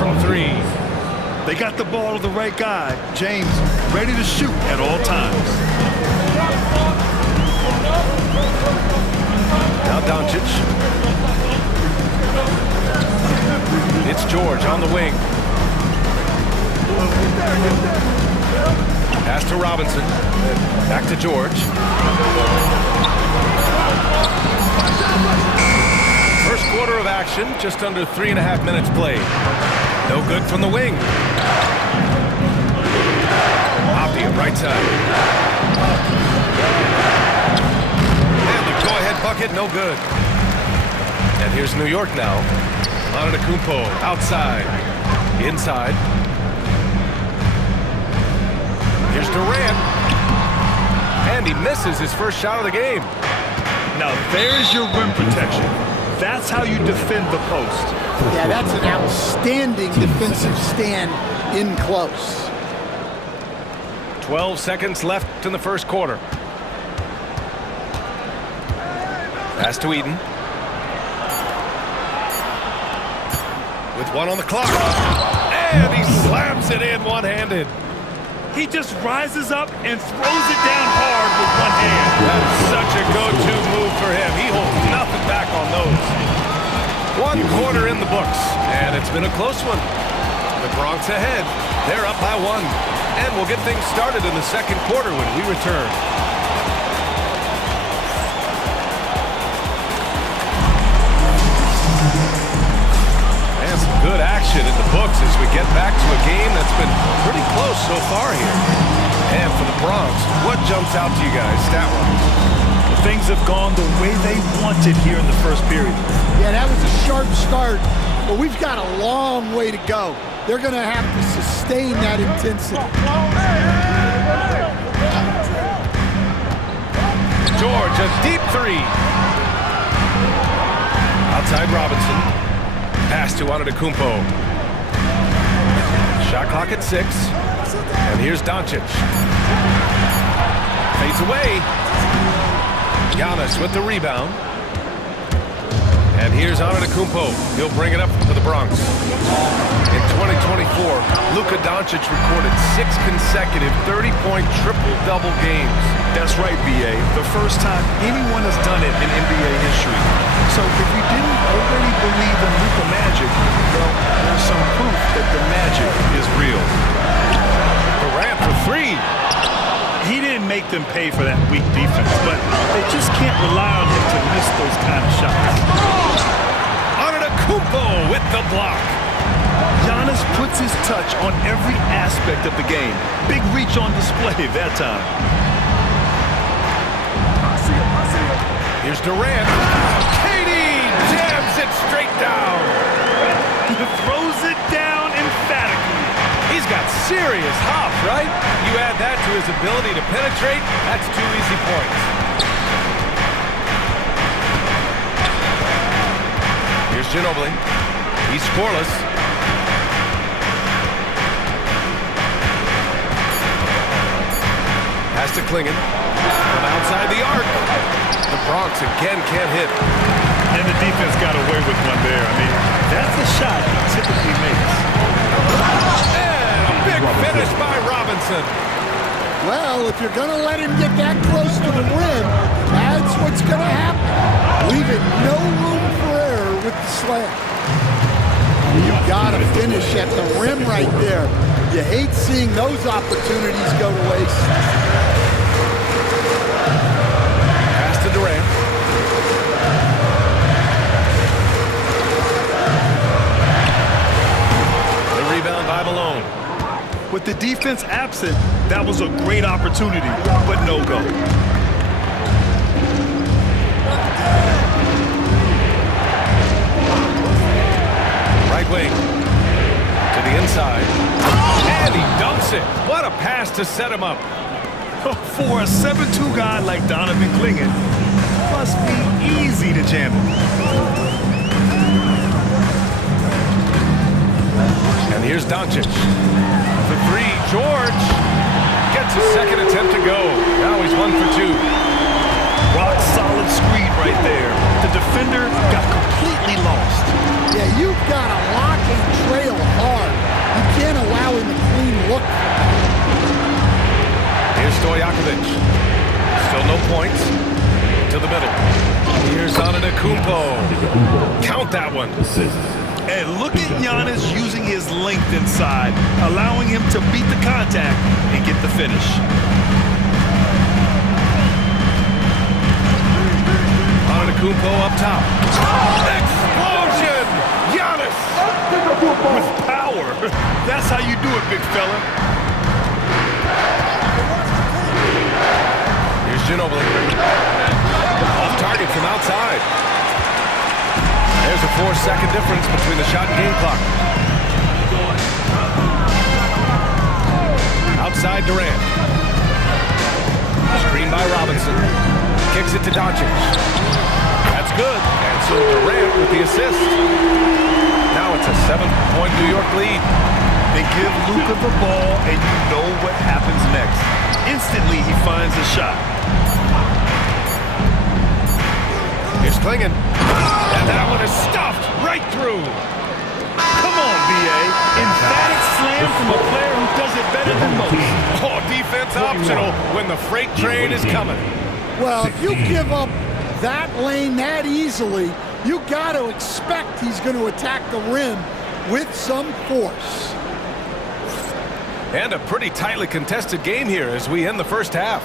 from three. They got the ball to the right guy. James ready to shoot at all times. Now Doncic. It's George on the wing. Pass to Robinson. Back to George. First quarter of action, just under 3.5 minutes played. No good from the wing. Opti, right side. And the go-ahead bucket, no good. And here's New York now. Antetokounmpo outside. Inside. Here's Durant. And he misses his first shot of the game. Now there's your rim protection. That's how you defend the post. Yeah, that's an outstanding defensive stand in close. 12 seconds left in the first quarter. Pass to Eden. With one on the clock. And he slams it in one-handed. He just rises up and throws it down hard with one hand. That's such a go-to move for him. He holds nothing back on those. One quarter in the books, and it's been a close one. The Bronx ahead. They're up by one. And we'll get things started in the second quarter when we return. And some good action in the books as we get back to a game that's been pretty close so far here. And for the Bronx, what jumps out to you guys stat-wise? Things have gone the way they wanted here in the first period. Yeah, that was a sharp start, but we've got a long way to go. They're going to have to sustain that intensity. George, a deep three. Outside Robinson. Pass to Antetokounmpo. Shot clock at 6. And here's Doncic. Fades away. Giannis with the rebound. And here's Antetokounmpo. He'll bring it up to the Bronx. In 2024, Luka Doncic recorded 6 consecutive 30-point triple-double games. That's right, B.A. The first time anyone has done it in NBA history. So if you didn't already believe in Luka Magic, well, there's some proof that the magic is real. Durant for 3. He didn't make them pay for that weak defense, but they just can't rely on him to miss those kind of shots. Antetokounmpo with the block. Giannis puts his touch on every aspect of the game. Big reach on display that time. Here's Durant. KD jams it straight down. Throws it down emphatically. He's got serious hop, right? You add that to his ability to penetrate, that's 2 easy points. Here's Ginobili. He's scoreless. Pass to Klingon. From outside the arc. The Bronx again can't hit. And the defense got away with one there. I mean, that's a shot he typically makes. And a big finish by Robinson. Well, if you're going to let him get that close to the rim, that's what's going to happen. Leaving no room for error with the slam. You got to finish at the rim right there. You hate seeing those opportunities go to waste. Pass to Durant. The rebound by Malone. With the defense absent, that was a great opportunity, but no go. Right wing. To the inside. And he dunks it. What a pass to set him up. For a 7'2" guy like Donovan Klingon, must be easy to jam him. And here's Doncic. For 3, George gets his second attempt to go. Now he's 1 for 2. Rock solid screen right there. The defender got completely lost. Yeah, you've got to lock and trail hard Stojakovic. Still no points. To the middle. Here's Antetokounmpo. Count that one. And look at Giannis using his length inside, allowing him to beat the contact and get the finish. Antetokounmpo up top. Explosion! Giannis! With power. That's how you do it, big fella. Here's Ginobili. Off target from outside. There's a 4-second difference between the shot and game clock. Outside Durant. Screen by Robinson. Kicks it to Doncic. That's good. And so Durant with the assist. Now it's a 7-point New York lead. They give Luka the ball, and you know what happens next. Instantly, he finds a shot. Here's Klingon. And that one is stuffed right through. Come on, B.A. Emphatic slam from a player who does it better than most. Oh, defense optional when the freight train is coming. Well, if you give up that lane that easily, you got to expect he's going to attack the rim with some force. And a pretty tightly contested game here as we end the first half.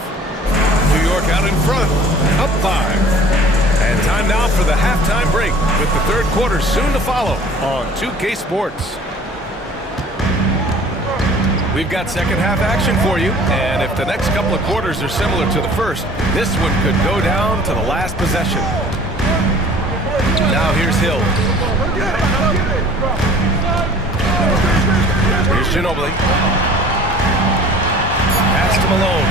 New York out in front, up 5. And time now for the halftime break with the third quarter soon to follow on 2K Sports. We've got second half action for you, and if the next couple of quarters are similar to the first, this one could go down to the last possession. Now here's Hill. Here's Ginobili. Pass to Malone.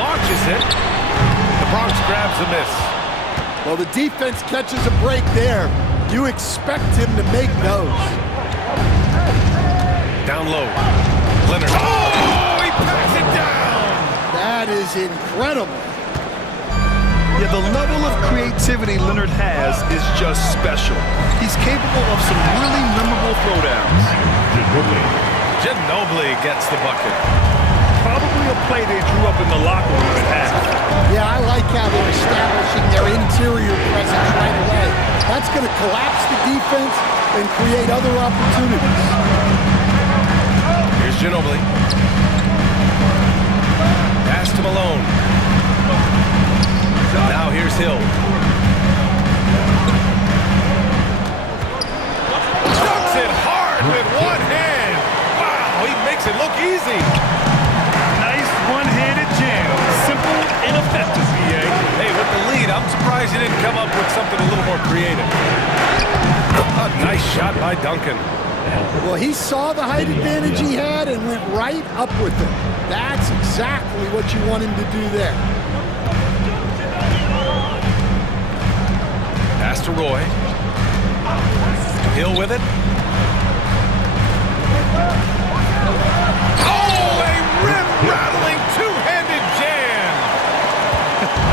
Launches it. The Bronx grabs the miss. Well, the defense catches a break there. You expect him to make those. Down low. Leonard. Oh, he packs it down! That is incredible. Yeah, the level of creativity Leonard has is just special. He's capable of some really memorable throwdowns. Ginobili gets the bucket. Probably a play they drew up in the locker room at half. Yeah, I like how they're establishing their interior presence right away. That's going to collapse the defense and create other opportunities. Here's Ginobili. Pass to Malone. Now here's Hill. Dunks it hard with one hand. Wow, he makes it look easy. Nice one-handed jam. Simple and effective, B.A. Hey, with the lead, I'm surprised he didn't come up with something a little more creative. A nice shot by Duncan. Well, he saw the height advantage he had and went right up with it. That's exactly what you want him to do there. Pass to Roy. Hill with it. Oh, a rim-rattling two-handed jam!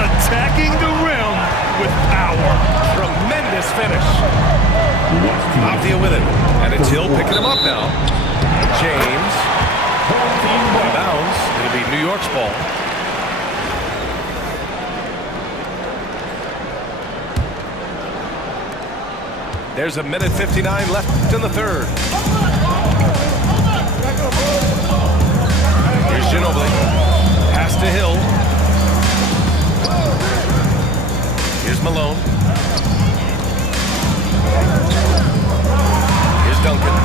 Attacking the rim with power. Tremendous finish. Avdia with it. And it's Hill picking him up now. James. Bounds. It'll be New York's ball. There's a minute 59 left in the third. Here's Ginobili. Pass to Hill. Here's Malone. Here's Duncan.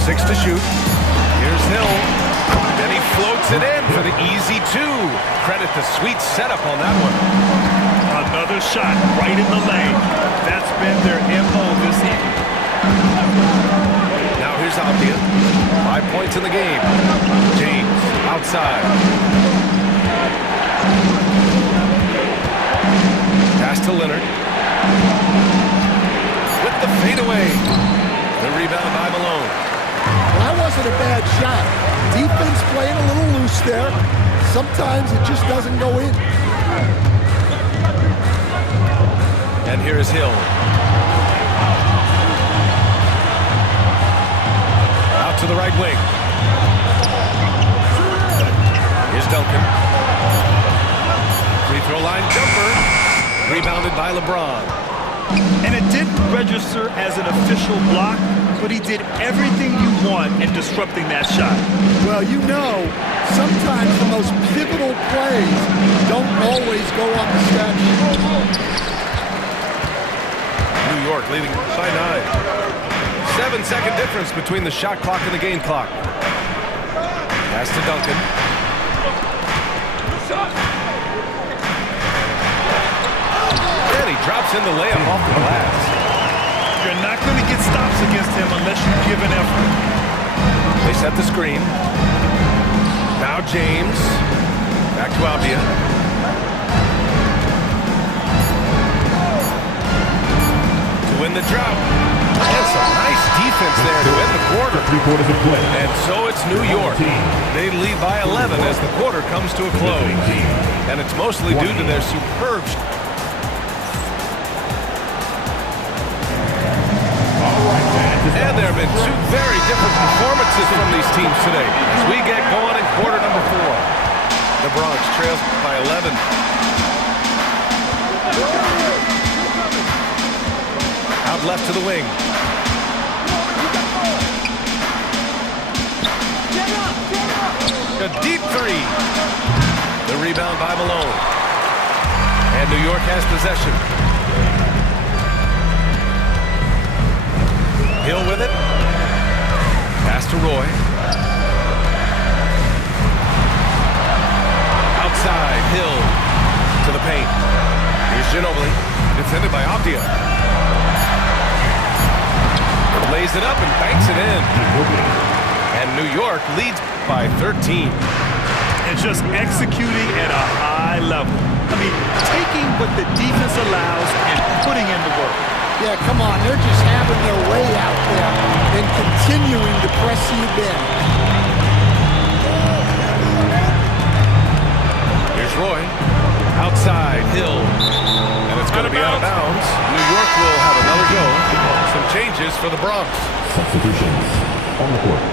6 to shoot. Here's Hill. And he floats it in for the easy 2. Credit the sweet setup on that one. Another shot right in the lane. That's been their MO this evening. Now here's Avdia. 5 points in the game. James outside. Pass to Leonard. With the fadeaway. The rebound by Malone. Well, that wasn't a bad shot. Defense playing a little loose there. Sometimes it just doesn't go in. And here is Hill. Out to the right wing. Here's Duncan. Free throw line jumper. Rebounded by LeBron. And it didn't register as an official block, but he did everything you want in disrupting that shot. Well, you know, sometimes the most pivotal plays don't always go on the stat sheet. New York leading by 9. 7-second difference between the shot clock and the game clock. Pass to Duncan. And he drops in the layup off the glass. You're not going to get stops against him unless you give an effort. They set the screen. Now James. Back to Avdia. To win the drought. And some nice defense there to end the quarter. 3 quarters of play. And so it's New York. They lead by 11 as the quarter comes to a close. And it's mostly due to their superb. And there have been 2 very different performances from these teams today as we get going in quarter number 4. The Bronx trails by 11. Out left to the wing. A deep 3. The rebound by Malone. And New York has possession. Hill with it. Pass to Roy. Outside, Hill to the paint. Here's Ginobili, defended by Avdia. Lays it up and banks it in. And New York leads by 13. And just executing at a high level. I mean, taking what the defense allows and putting in the work. Yeah, come on. They're just having their way out there and continuing to press the advantage. Here's Roy. Outside, Hill. And it's going to be out of bounds. New York will have another go. Some changes for the Bronx. Substitutions on the court.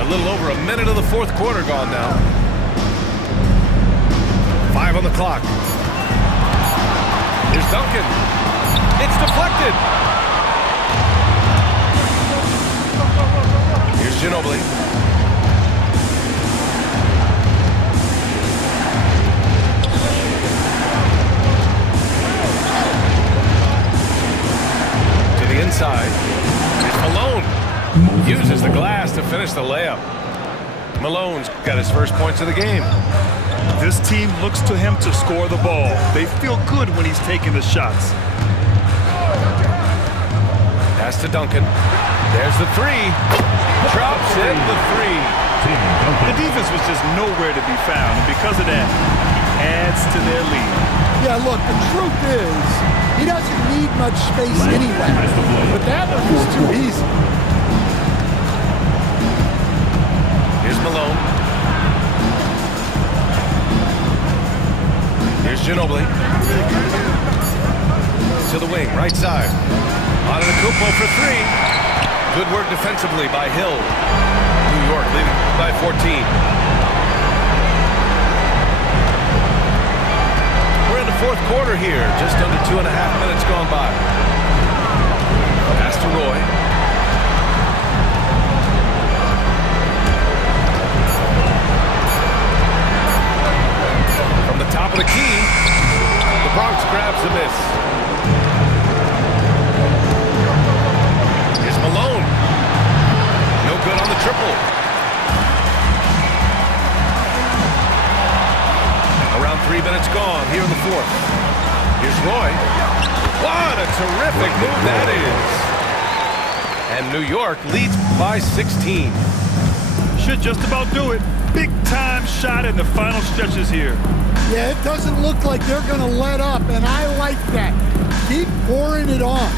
A little over a minute of the 4th quarter gone now. 5 on the clock. Here's Duncan. It's deflected. Here's Ginobili. To the inside. Here's Malone. Uses the glass to finish the layup. Malone's got his first points of the game. This team looks to him to score the ball. They feel good when he's taking the shots. Pass to Duncan. There's the 3. Drops in the 3. The defense was just nowhere to be found, and because of that, he adds to their lead. Yeah, look, the truth is, he doesn't need much space anyway. But that one was too easy. Here's Malone. Here's Ginobili. To the wing, right side. Antetokounmpo for 3. Good work defensively by Hill. New York leading by 14. We're in the 4th quarter here. Just under 2.5 minutes gone by. Pass to Roy. From the top of the key, the Bronx grabs the miss. Here's Malone. No good on the triple. Around 3 minutes gone here in the 4th. Here's Roy. What a terrific move that is. And New York leads by 16. Should just about do it. Big time shot in the final stretches here. Yeah, it doesn't look like they're going to let up, and I like that. Keep pouring it on.